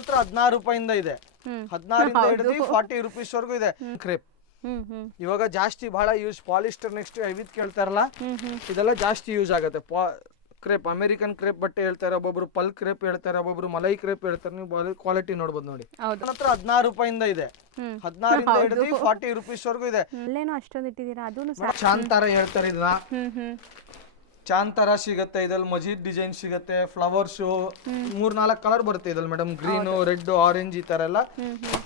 ಹತ್ರ 16 ರೂಪಾಯಿಂದ ಇದೆ. 16 ಹಿಡಿದು 40 ರೂಪೀಸ್ ವರೆಗೂ ಇದೆ. ಕ್ರೇಪ್ ಇವಾಗ ಜಾಸ್ತಿ ಬಹಳ ಯೂಸ್, ಪಾಲಿಸ್ಟರ್ ನೆಕ್ಸ್ಟ್ ಹೆವಿತ್ ಕೇಳ್ತಾರಲ್ಲ, ಇದೆಲ್ಲ ಜಾಸ್ತಿ ಯೂಸ್ ಆಗುತ್ತೆ. ಕ್ರೇಪ್, ಅಮೆರಿಕನ್ ಕ್ರೇಪ್ ಬಟ್ಟೆ ಹೇಳ್ತಾರೆ, ಒಬ್ಬೊಬ್ರು ಪಲ್ ಕ್ರೇಪ್ ಹೇಳ್ತಾರೆ, ಒಬ್ಬೊಬ್ರು ಮಲೈ ಕ್ರೇಪ್ ಹೇಳ್ತಾರೆ. ನೀವು ಕ್ವಾಲಿಟಿ ನೋಡ್ಬೋದು ನೋಡಿ. ಹತ್ರ 16 ರೂಪಾಯಿಂದ ಇದೆ. 16 ಹಿಡಿದು 40 ರೂಪೀಸ್ ವರೆಗೂ ಇದೆ. ಚಾಂತಾರ ಹೇಳ್ತಾರೆ ಇದನ್ನ. ಚಾಂತಾರ ಸಿಗತ್ತೆ ಇದ್ರಲ್ಲಿ, ಮಜೀದ್ ಡಿಸೈನ್ ಸಿಗತ್ತೆ, ಫ್ಲವರ್ಸ್ 3-4 ಕಲರ್ ಬರುತ್ತೆ ಇದ್ರಲ್ಲಿ ಮೇಡಮ್. ಗ್ರೀನ್, ರೆಡ್, ಆರೆಂಜ್ ಈ ತರ ಎಲ್ಲ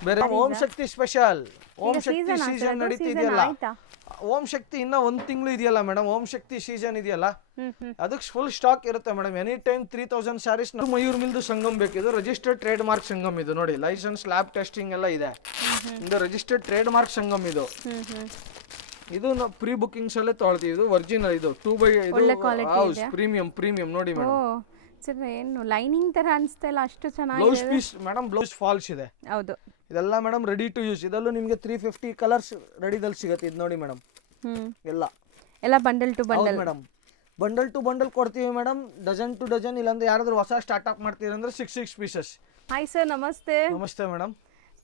ಬೇರೆ. Om Shakti special, Om Shakti season ನಡೀತಿದೆಯಲ್ಲ. ಓಂ ಶಕ್ತಿ ಇನ್ನ 1 ತಿಂಗಳು ಇದೆಯಲ್ಲ ಮೇಡಮ್. ಓಂ ಶಕ್ತಿ ಸೀಸನ್ ಇದೆಯಲ್ಲ, ಅದಕ್ಕೆ ಫುಲ್ ಸ್ಟಾಕ್ ಇರುತ್ತೆ madam. Any time 3000 sarees. Mayur ಮಿಲ್ದು ಸಂಗಮ್ ಬೇಕಿದು, ರಿಜಿಸ್ಟರ್ಡ್ ಟ್ರೇಡ್ ಮಾರ್ಕ್ ಸಂಗಮ್ ಇದು ನೋಡಿ. ಲೈಸೆನ್ಸ್, ಲ್ಯಾಬ್ ಟೆಸ್ಟಿಂಗ್ ಎಲ್ಲ ಇದೆ. ಇದು ರಿಜಿಸ್ಟರ್ಡ್ ಟ್ರೇಡ್ ಮಾರ್ಕ್ ಸಂಗಮ್ ಇದು. ಇದು ಪ್ರೀ ಬುಕಿಂಗ್ಸ್ ಅಲ್ಲೇ ತೊಳ್ತೀವಿ. ಇದು ಒರಿಜಿನಲ್, ಇದು 2x ಪ್ರೀಮಿಯಂ ನೋಡಿ ಮೇಡಮ್. ಏನು ಲೈನಿಂಗ್ ತರ ಅನ್ಸ್ತಾ ಇಲ್ಲ, ಅಷ್ಟು ಚೆನ್ನಾಗಿದೆ. Blouse piece madam, blouse falls ಇದೆ. ಹೌದು, ಇದೆಲ್ಲ ಮೇಡಮ್ ರೆಡಿ ಟು ಯೂಸ್. ಇದಲ್ಲೂ ನಿಮಗೆ 350 ಕಲರ್ಸ್ ರೆಡಿದಲ್ಲಿ ಸಿಗುತ್ತೆ. ಇದು ನೋಡಿ ಮೇಡಮ್, ಎಲ್ಲ bundle to bundle madam. Bundle to bundle ಕೊಡ್ತೀವಿ ಮೇಡಮ್, ಡಜನ್ ಟು ಡಜನ್. ಇಲ್ಲಾಂದ್ರೆ ಯಾರಾದ್ರೂ ಹೊಸ ಸ್ಟಾರ್ಟ್ಅಪ್ ಮಾಡ್ತೀರಿ ಅಂದ್ರೆ 6 ಪೀಸಸ್. ಹಾಯ್ ಸರ್, ನಮಸ್ತೆ. ನಮಸ್ತೆ ಮೇಡಮ್.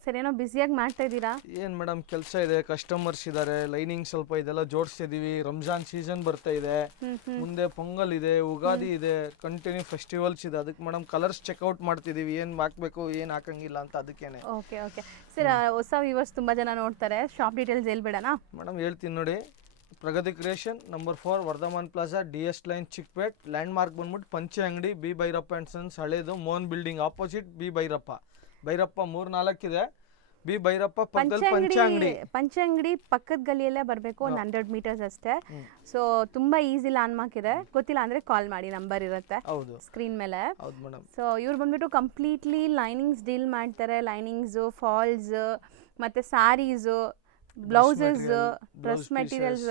ಸರ್, ಏನೋ ಬ್ಯುಸಿಯಾಗಿ ಮಾಡ್ತಾ ಇದ್ದೀರಾ? ಏನ್ ಮೇಡಮ್, ಕೆಲಸ ಇದೆ, ಕಸ್ಟಮರ್ಸ್ ಇದಾರೆ, ಲೈನಿಂಗ್ ಸ್ವಲ್ಪ ಇದೆಲ್ಲ ಜೋಡಿಸ್ತಿದೀವಿ. ರಂಜಾನ್ ಸೀಸನ್ ಬರ್ತಾ ಇದೆ, ಮುಂದೆ ಪೊಂಗಲ್ ಇದೆ, ಉಗಾದಿ ಇದೆ, ಕಂಟಿನ್ಯೂ ಫೆಸ್ಟಿವಲ್ಸ್ ಇದೆ. ಅದಕ್ಕೆ ಮೇಡಮ್ ಕಲರ್ಸ್ ಚೆಕ್ಔಟ್ ಮಾಡ್ತಿದೀವಿ, ಏನ್ ಹಾಕ್ಬೇಕು ಏನ್ ಹಾಕಂಗಿಲ್ಲ ಅಂತ. ಅದಕ್ಕೇನೆ. ಓಕೆ ಸರ್, ಹೊಸ ವ್ಯೂವರ್ಸ್ ತುಂಬಾ ಜನ ನೋಡ್ತಾರೆ, ಶಾಪ್ ಡೀಟೇಲ್ಸ್ ಹೇಳ್ಬೇಡನಾ? ಮೇಡಮ್ ಹೇಳ್ತೀನಿ ನೋಡಿ. Pragati creation, number 4, Vardhaman plaza, DS line, Chickpet. Landmark ಬಂದ್ಬಿಟ್ಟು ಪಂಚೆ ಅಂಗಡಿ, ಬಿ ಭೈರಪ್ಪ ಅಂಡ್ ಸನ್ಸ್, ಹಳೇದು Mohan building opposite B Bhyrappa. 3-4 ಇದೆ. ಬಿ ಭೈರಪ್ಪ ಪಕ್ಕದಲ್ಲಿ ಪಂಚೆ ಅಂಗಡಿ ಪಕ್ಕದ ಗಲಿಯಲ್ಲೇ ಬರಬೇಕು. 100 ಮೀಟರ್ಸ್ ಅಷ್ಟೇ. ಸೊ ತುಂಬಾ ಈಸಿ ಲ್ಯಾಂಡ್ ಮಾರ್ಕ್ ಇದೆ. ಗೊತ್ತಿಲ್ಲ ಅಂದ್ರೆ ಕಾಲ್ ಮಾಡಿ, ನಂಬರ್ ಇರುತ್ತೆ ಸ್ಕ್ರೀನ್ ಮೇಲೆ. ಸೊ ಇವ್ರು ಬಂದ್ಬಿಟ್ಟು ಕಂಪ್ಲೀಟ್ಲಿ ಲೈನಿಂಗ್ಸ್ ಡೀಲ್ ಮಾಡ್ತಾರೆ. ಲೈನಿಂಗ್ಸ್, ಫಾಲ್ಸ್, ಮತ್ತೆ ಸ್ಯಾರೀಸ್, ಬ್ಲೌಸಸ್, ಡ್ರೆಸ್ ಮೆಟೀರಿಯಲ್ಸ್,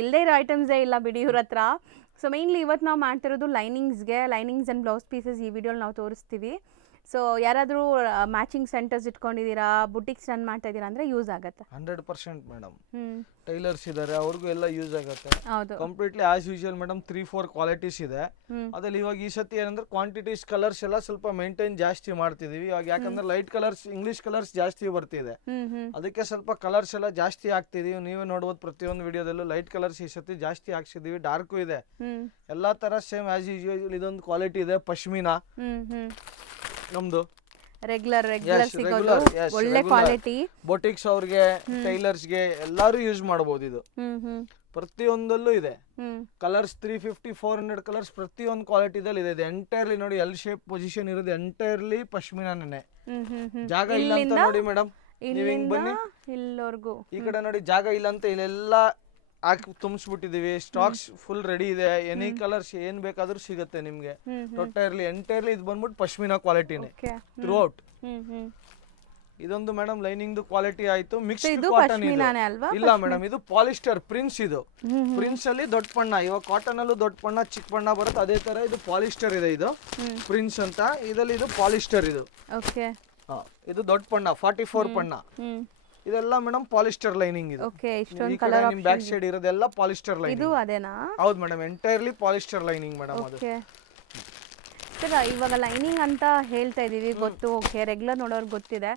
ಇಲ್ಲದೇ ಇರೋ ಐಟಮ್ಸೇ ಇಲ್ಲ ಬಿಡಿ ಇವ್ರ ಹತ್ರ. ಸೊ ಮೇನ್ಲಿ ಇವತ್ತು ನಾವು ಮಾಡ್ತಿರೋದು ಲೈನಿಂಗ್ಸ್ ಆ್ಯಂಡ್ ಬ್ಲೌಸ್ ಪೀಸಸ್ ಈ ವಿಡಿಯೋಲಿ ನಾವು ತೋರಿಸ್ತೀವಿ. ಸೊ ಯಾರಾದರೂ ಮ್ಯಾಚಿಂಗ್ ಸೆಂಟರ್ಸ್ ಇಟ್ಕೊಂಡಿದ್ದೀರಾ, ಬುಟಿಕ್ಸ್ ರನ್ ಮಾಡ್ತಾ ಇದ್ದೀರಾ ಅಂದ್ರೆ ಯೂಸ್ ಆಗುತ್ತೆ. 100% ಮೇಡಮ್. ಟೈಲರ್ಸ್ ಇದ್ದಾರೆ, ಅವ್ರಿಗೂ ಎಲ್ಲ ಯೂಸ್ ಆಗುತ್ತೆ. ಹೌದು, completely as usual madam. 3-4 qualities ಇದೆ. ಅದ್ರಲ್ಲಿ ಇವಾಗ ಈ ಸತಿ ಏನಂದ್ರೆ ಕ್ವಾಂಟಿಟೀಸ್, ಕಲರ್ಸ್ ಎಲ್ಲ ಸ್ವಲ್ಪ ಮೇಂಟೈನ್ ಜಾಸ್ತಿ ಮಾಡ್ತಿದೀವಿ ಇವಾಗ. ಯಾಕಂದ್ರೆ ಲೈಟ್ ಕಲರ್ಸ್, ಇಂಗ್ಲಿಷ್ ಕಲರ್ಸ್ ಜಾಸ್ತಿ ಬರ್ತಿದೆ. ಅದಕ್ಕೆ ಸ್ವಲ್ಪ ಕಲರ್ಸ್ ಎಲ್ಲ ಜಾಸ್ತಿ ಹಾಕ್ತಿದೀವಿ. ನೀವೇ ನೋಡ್ಬೋದು ಪ್ರತಿಯೊಂದು ವಿಡಿಯೋದಲ್ಲೂ ಲೈಟ್ ಕಲರ್ಸ್ ಈ ಸತಿ ಜಾಸ್ತಿ ಹಾಕ್ಸಿದೀವಿ. ಡಾರ್ಕು ಇದೆ, ಎಲ್ಲಾ ತರ ಸೇಮ್ ಆಸ್ ಯೂಶುವಲ್. ಇದೊಂದು ಕ್ವಾಲಿಟಿ ಇದೆ, ಪಶ್ಮಿನಾ ನಮ್ದು. ರೆಗ್ಯುಲರ್ ಸಿಗೋದು, ಒಳ್ಳೆ ಕ್ವಾಲಿಟಿ. ಬೊಟಿಕ್ಸ್ ಅವ್ರಿಗೆ, ಟೈಲರ್ಸ್ಗೆ ಎಲ್ಲಾರು ಯೂಸ್ ಮಾಡಬಹುದು. ಇದು ಪ್ರತಿಯೊಂದಲ್ಲೂ ಇದೆ. ಕಲರ್ಸ್ 350-400 ಕಲರ್ಸ್ ಪ್ರತಿಯೊಂದು ಕ್ವಾಲಿಟಿದಲ್ಲಿ ಇದೆ. ಎಂಟೈರ್ಲಿ ನೋಡಿ, ಎಲ್ ಶೇಪ್ ಪೊಸಿಷನ್ ಇರೋದು ಎಂಟೈರ್ಲಿ ಪಶ್ಮಿನಾನೇ. ಜಾಗ ಇಲ್ಲ ಅಂತ ನೋಡಿ ಮೇಡಮ್, ನೀವು ಹಿಂಗ್ ಬನ್ನಿ ಇಲ್ಲವರೆಗೂ. ಈ ಕಡೆ ನೋಡಿ, ಜಾಗ ಇಲ್ಲ ಅಂತ ಇಲ್ಲೆಲ್ಲ ಹಾಕಿ ತುಂಬಿಸ್ಬಿಟ್ಟಿದೀವಿ. ಸ್ಟಾಕ್ಸ್ ಫುಲ್ ರೆಡಿ ಇದೆ. ಎನಿ ಕಲರ್ಸ್ ಏನ್ ಬೇಕಾದ್ರೂ ಸಿಗುತ್ತೆ ನಿಮ್ಗೆ. ಎಂಟೈರ್ಲಿ ಇದು ಬಂದ್ಬಿಟ್ಟು ಪಶ್ಮಿನಾ ಕ್ವಾಲಿಟಿನೇ ಥ್ರೂ ಔಟ್. ಇದೊಂದು ಮೇಡಮ್ ಲೈನಿಂಗ್ ಕ್ವಾಲಿಟಿ ಆಯ್ತು. ಮಿಕ್ಸ್ಡ್ ಕಾಟನ್ ಇಲ್ಲ ಮೇಡಮ್, ಇದು ಪಾಲಿಸ್ಟರ್ ಪ್ರಿನ್ಸ್. ಇದು ಪ್ರಿನ್ಸ್ ಅಲ್ಲಿ ದೊಡ್ಡ ಬಣ್ಣ. ಇವಾಗ ಕಾಟನ್ ಅಲ್ಲೂ ದೊಡ್ಡ ಬಣ್ಣ, ಚಿಕ್ಕ ಬಣ್ಣ ಬರುತ್ತೆ. ಅದೇ ತರ ಇದು ಪಾಲಿಸ್ಟರ್ ಇದೆ. ಇದು ಪ್ರಿನ್ಸ್ ಅಂತ, ಇದರಲ್ಲಿ ಇದು ಪಾಲಿಸ್ಟರ್. ಇದು ದೊಡ್ಡ ಬಣ್ಣ, 44 ಬಣ್ಣ. ಇದೆಲ್ಲ ಮೇಡಮ್ ಪಾಲಿಸ್ಟರ್ ಲೈನಿಂಗ್. ಇದು ನಿಮ್ ಬ್ಯಾಕ್ ಸೈಡ್ ಇರೋದೆಲ್ಲ ಪಾಲಿಸ್ಟರ್ ಲೈನಿಂಗ್. ಹೌದು madam, entirely polyester lining madam. ಅದು ಸರ್, ಇವಾಗ ಲೈನಿಂಗ್ ಅಂತ ಹೇಳ್ತಾ ಇದೀವಿ, ಗೊತ್ತು. ಓಕೆ, ರೆಗ್ಯುಲರ್ ನೋಡೋರ್ಗೆ ಗೊತ್ತಿದೆ.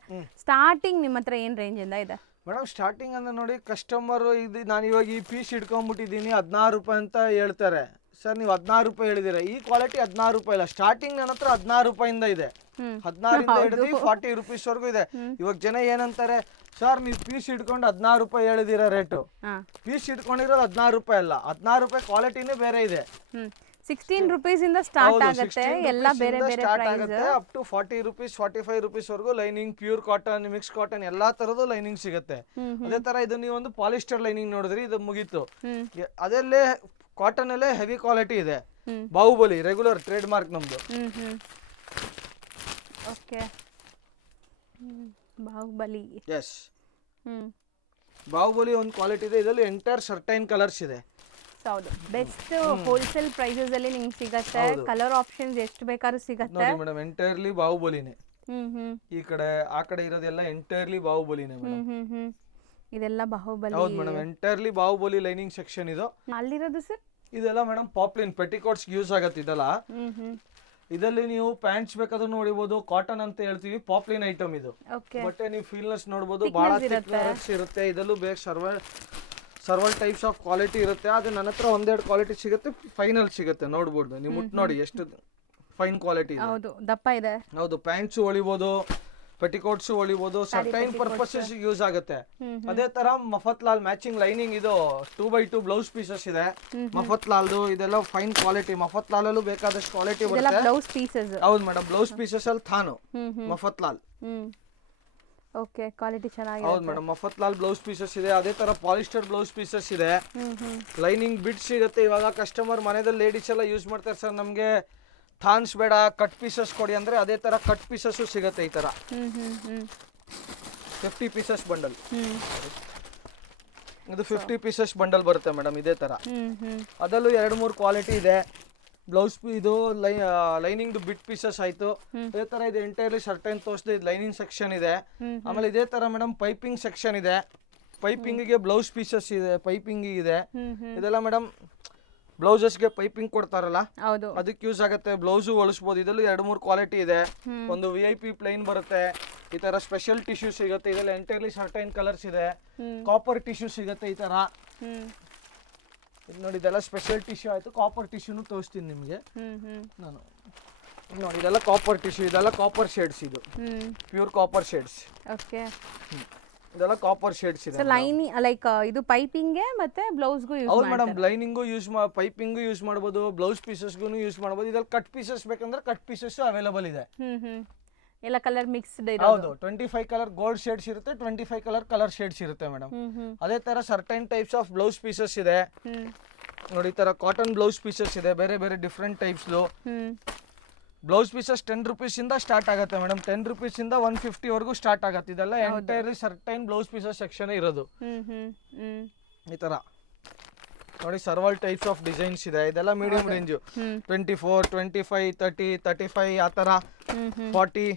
ಸ್ಟಾರ್ಟಿಂಗ್ ನಿಮ್ಮ ಹತ್ರ ಏನ್ ರೇಂಜ್ ಇಂದ ಇದೆ ಮೇಡಮ್? ಸ್ಟಾರ್ಟಿಂಗ್ ಅಂದ್ರೆ ನೋಡಿ, ಕಸ್ಟಮರ್ ಇದು ನಾನು ಇವಾಗ ಈ ಪೀಸ್ ಇಟ್ಕೊಂಡ್ಬಿಟ್ಟಿದ್ದೀನಿ 16 ರೂಪಾಯಿ ಅಂತ ಹೇಳ್ತಾರೆ. ಸರ್, ನೀವು 16 ರೂಪಾಯಿ ಹೇಳಿದಿರ. ಈ ಕ್ವಾಲಿಟಿ 16 ರೂಪಾಯಿ ಇಲ್ಲ. ಸ್ಟಾರ್ಟಿಂಗ್ ನನ್ನ ಹತ್ರ 16 ರೂಪಾಯಿಂದ ಇದೆ. 16 ಹಿಡಿದು 40 ರೂಪೀಸ್ ವರೆಗೂ ಇದೆ. ಇವಾಗ ಜನ ಏನಂತಾರೆ, ಸರ್ ನೀವು ಪೀಸ್ ಇಟ್ಕೊಂಡು 16 ರೂಪಾಯಿ ಹೇಳಿದಿರ ರೇಟು. ಪೀಸ್ ಇಟ್ಕೊಂಡಿರೋದು 16 ರೂಪಾಯಿ ಅಲ್ಲ, 16 ರೂಪಾಯಿ ಕ್ವಾಲಿಟಿನೇ ಬೇರೆ ಇದೆ. 16 ರೂಪೀಸ್ ಇಂದ ಸ್ಟಾರ್ಟ್ ಆಗುತ್ತೆ. ಎಲ್ಲ ಬೇರೆ ಬೇರೆ price, up to 40 rupees 45 rupees ವರೆಗೂ lining, pure cotton, mix cotton, ಎಲ್ಲಾ ತರದ್ದು ಲೈನಿಂಗ್ ಸಿಗುತ್ತೆ. ಅದೇ ತರ ಇದು ನೀವು ಒಂದು ಪಾಲಿಸ್ಟರ್ ಲೈನಿಂಗ್ ನೋಡಿದ್ರಿ, ಇದು ಮುಗೀತು. ಅದಲ್ಲೇ ಕಾಟನ್ ಅಲ್ಲೇ ಹೆವಿ ಕ್ವಾಲಿಟಿ ಇದೆ. ಬಾಹುಬಲಿ ರೆಗ್ಯುಲರ್ ಟ್ರೇಡ್ ಮಾರ್ಕ್ ನಮ್ದು. ಓಕೆ, ಬಾಹುಬಲಿ. ಎಸ್, ಬಾಹುಬಲಿ ಒಂದು ಕ್ವಾಲಿಟಿ ಇದೆ. ಇದರಲ್ಲಿ ಎಂಟೈರ್ ಸರ್ಟೈನ್ ಕಲರ್ಸ್ ಇದೆ. ಹೌದು, ಬೆಸ್ಟ್ ಹೋಲ್ಸೇಲ್ ಪ್ರೈಸಸ್ ಅಲ್ಲಿ ನಿಮ್ಗೆ ಸಿಗತ್ತೆ. ಕಲರ್ ಆಪ್ಷನ್ಸ್ ಎಷ್ಟು ಬೇಕಾದ್ರೂ ಸಿಗತ್ತೆ ನೋಡಿ ಮೇಡಮ್. ಎಂಟೈರ್ಲಿ ಬಾಹುಬಲಿನೇ. ಈ ಕಡೆ ಆ ಕಡೆ ಇರೋದೆಲ್ಲ ಎಂಟೈರ್ಲಿ ಬಾಹುಬಲಿನೇ ಮೇಡಮ್. ಇದೆಲ್ಲ ಬಾಹುಬಲಿ. ಹೌದು madam, entirely Baahubali lining section ಇದು. ಅಲ್ಲಿರೋದು ಸರ್? ಇದೆಲ್ಲ ಮೇಡಮ್ ಪಾಪ್ಲಿನ್ ಪೆಟಿಕೋಟ್ಸ್ ಯೂಸ್ ಆಗತ್ತೆ. ಇದೆಲ್ಲ ಇದರಲ್ಲಿ ನೀವು ಪ್ಯಾಂಟ್ಸ್ ಬೇಕಾದ್ರೂ ನೋಡಿಬಹುದು, ಕಾಟನ್ ಅಂತ ಹೇಳ್ತೀವಿ, ಪಾಪ್ಲಿನ್ ಐಟಮ್ ಇದು. ಓಕೆ ಬಟ್ಟೆ ನೀವು ಫೀಲ್ನೆಸ್ ನೋಡಬಹುದು, ಬಹಳ ಥಿಕ್ನೆಸ್ ಇರುತ್ತೆ. ಇದರಲ್ಲೂ ಬೇಗ ಸರ್ವಲ್ ಟೈಪ್ಸ್ ಆಫ್ ಕ್ವಾಲಿಟಿ ಇರುತ್ತೆ. ಅದು ನನ್ನ ಹತ್ರ ಒಂದೆರಡು ಕ್ವಾಲಿಟಿ ಸಿಗುತ್ತೆ, ಫೈನಲ್ ಸಿಗುತ್ತೆ, ನೋಡ್ಬೋದು ನೀವು. ಮುಟ್ ನೋಡಿ ಎಷ್ಟು ಫೈನ್ ಕ್ವಾಲಿಟಿ ಇದೆ. ಹೌದು, ದಪ್ಪ ಇದೆ. ಹೌದು, ಪ್ಯಾಂಟ್ಸ್ ಹೊಲಿಬಹುದು, ಪೆಟಿಕೋಟ್ಸ್ ಹೊಲಿಬಹುದು, ಸರ್ಟೈನ್ ಪರ್ಪಸಸ್ ಯೂಸ್ ಆಗುತ್ತೆ. ಅದೇ ತರ ಮಫತ್ಲಾಲ್ ಮ್ಯಾಚಿಂಗ್ ಲೈನಿಂಗ್ ಇದು 2x2 ಬ್ಲೌಸ್ ಪೀಸಸ್ ಇದೆ ಮಫತ್ಲಾಲ್ದು. ಇದೆಲ್ಲ ಫೈನ್ ಕ್ವಾಲಿಟಿ. ಮಫತ್ಲಾಲ್ ಅಲ್ಲೂ ಬೇಕಾದಷ್ಟು ಕ್ವಾಲಿಟಿ ಬರುತ್ತೆ. Blouse pieces. ಹೌದು ಮೇಡಮ್, ಬ್ಲೌಸ್ ಪೀಸಸ್ ಅಲ್ಲಿ ಥಾನು ಮಫತ್ಲಾಲ್. ಓಕೆ, ಕ್ವಾಲಿಟಿ ಚೆನ್ನಾಗಿದೆ. ಹೌದು ಮೇಡಮ್, ಮಫತ್ಲಾಲ್ ಬ್ಲೌಸ್ ಪೀಸಸ್ ಇದೆ. ಅದೇ ತರ ಪಾಲಿಸ್ಟರ್ ಬ್ಲೌಸ್ ಪೀಸಸ್ ಇದೆ. ಲೈನಿಂಗ್ ಬಿಡ್ ಸಿಗುತ್ತೆ. ಇವಾಗ ಕಸ್ಟಮರ್ ಮನೆಯಲ್ಲಿ ಲೇಡೀಸ್ ಎಲ್ಲ ಯೂಸ್ ಮಾಡ್ತಾರೆ, ಸರ್ ನಮ್ಗೆ ಥಾನ್ಸ್ ಬೇಡ, ಕಟ್ ಪೀಸಸ್ ಕೊಡಿ ಅಂದ್ರೆ ಅದೇ ತರ ಕಟ್ ಪೀಸಸ್ ಸಿಗುತ್ತೆ. ಈ ತರ 50 ಪೀಸಸ್ ಬಂಡಲ್. ಇದು 50 ಪೀಸಸ್ ಬಂಡಲ್ ಬರುತ್ತೆ ಮೇಡಮ್. ಇದೇ ತರ ಅದರಲ್ಲೂ 2-3 ಕ್ವಾಲಿಟಿ ಇದೆ. ಬ್ಲೌಸ್ ಇದು ಲೈನಿಂಗ್ ಬಿಟ್ ಪೀಸಸ್ ಆಯ್ತು. ಇದೇ ತರ ಇದು ಎಂಟೈರ್ಲಿ ಶರ್ಟೈನ್ ತೋರಿಸಿದೆ. ಇದು ಲೈನಿಂಗ್ ಸೆಕ್ಷನ್ ಇದೆ. ಆಮೇಲೆ ಇದೇ ತರ ಮೇಡಮ್ ಪೈಪಿಂಗ್ ಸೆಕ್ಷನ್ ಇದೆ. ಪೈಪಿಂಗಿಗೆ ಬ್ಲೌಸ್ ಪೀಸಸ್ ಇದೆ, ಪೈಪಿಂಗ್ ಇದೆ. ಇದೆಲ್ಲ ಮೇಡಮ್ ಬ್ಲೌಸಸ್ಗೆ ಪೈಪಿಂಗ್ ಕೊಡ್ತಾರಲ್ಲ, ಅದಕ್ಕೆ ಯೂಸ್ ಆಗುತ್ತೆ. ಬ್ಲೌಸು ಹೊಲಿಸ್ಬೋದು. ಇದರಲ್ಲಿ 2-3 ಕ್ವಾಲಿಟಿ ಇದೆ. ಒಂದು VIP ಪ್ಲೈನ್ ಬರುತ್ತೆ. ಈ ತರ ಸ್ಪೆಷಲ್ ಟಿಶ್ಯೂ ಸಿಗುತ್ತೆ. ಇದೆಲ್ಲ ಎಂಟೈರ್ಲಿ ಶರ್ಟೈನ್ ಕಲರ್ಸ್ ಇದೆ. ಕಾಪರ್ ಟಿಶ್ಯೂ ಸಿಗುತ್ತೆ ಈ ತರ. ಇದು ನೋಡಿ, ಇದೆಲ್ಲ ಸ್ಪೆಷಲ್ ಟಿಶ್ಯೂ ಆಯ್ತು. ಕಾಪರ್ ಟಿಶ್ಯೂನು ತೋರಿಸ್ತೀನಿ ನಿಮಗೆ ನಾನು. ನೋಡಿ, ಇದೆಲ್ಲ ಕಾಪರ್ ಟಿಶ್ಯೂ. ಇದೆಲ್ಲ ಕಾಪರ್ ಶೇಡ್ಸ್. ಇದು ಪ್ಯೂರ್ ಕಾಪರ್ ಶೇಡ್ಸ್. ಓಕೆ, ಇದೆಲ್ಲ ಕಾಪರ್ ಶೇಡ್ಸ್ ಇದೆ. ಲೈನಿಂಗ್ ಲೈಕ್ ಇದು ಪೈಪಿಂಗ್ ಮತ್ತೆ ಬ್ಲೌಸ್ಗೂ ಯೂಸ್ ಹೌದು madam, lining use piping use ಮಾಡಬಹುದು, ಬ್ಲೌಸ್ ಪೀಸಸ್ಗೂ ಯೂಸ್ ಮಾಡಬಹುದು. ಇದ್ರಲ್ಲಿ ಕಟ್ ಪೀಸಸ್ ಬೇಕಂದ್ರೆ ಕಟ್ ಪೀಸಸ್ ಅವೈಲೇಬಲ್ ಇದೆ. ಎಲ್ಲ ಕಲರ್ ಮಿಕ್ಸ್ಡ್ ಇದೆ. ಹೌದು, 25 ಕಲರ್ ಗೋಲ್ಡ್ ಶೇಡ್ಸ್ ಇರುತ್ತೆ, 25 ಕಲರ್ ಶೇಡ್ಸ್ ಇರುತ್ತೆ ಮೇಡಮ್. ಅದೇ ತರ certain types of blouse pieces ಇದೆ. ನೋಡಿ, ಈ ತರ ಕಾಟನ್ ಬ್ಲೌಸ್ ಪೀಸಸ್ ಇದೆ, ಬೇರೆ ಬೇರೆ different types. Blouse pieces 10 rupees ಇಂದ ಸ್ಟಾರ್ಟ್ ಆಗುತ್ತೆ ಮೇಡಮ್. 10 ರೂಪೀಸ್ ಇಂದ 150 ವರೆಗೂ ಸ್ಟಾರ್ಟ್ ಆಗುತ್ತೆ. ಇದೆಲ್ಲ entirely certain blouse pieces section ಇರೋದು. ಈ ತರ ನೋಡಿ, ಸರ್ವಲ್ ಟೈಪ್ಸ್ ಆಫ್ ಡಿಸೈನ್ಸ್ ಇದೆ. ಇದೆಲ್ಲ ಮೀಡಿಯಂ ರೇಂಜ್ 24, 25, 30, 35 ಆ ತರ 40